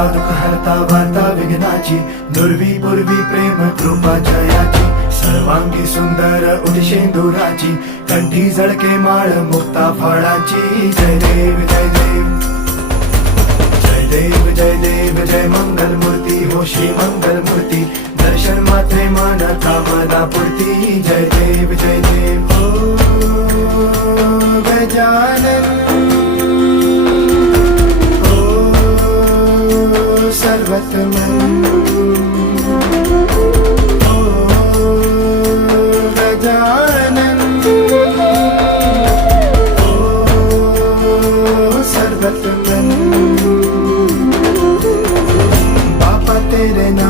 हरता दुःख हरता वार्ता विघ्नाची, दुर्वी पूर्वी प्रेम कृपा जयाची, सर्वांगी सुंदर उदिशेंदुराची, कंठी झळके माळ मुक्ता फळाची. जय देव जय देव जय देव जय देव जय मंगल मूर्ती हो श्री मंगल मूर्ती, दर्शन मात्रे मन कामना पूर्ती. जय देव जय देव ओ गजानन ओ सर्वतमन ओ गजानन ओ सर्वतमन. तेरे नाम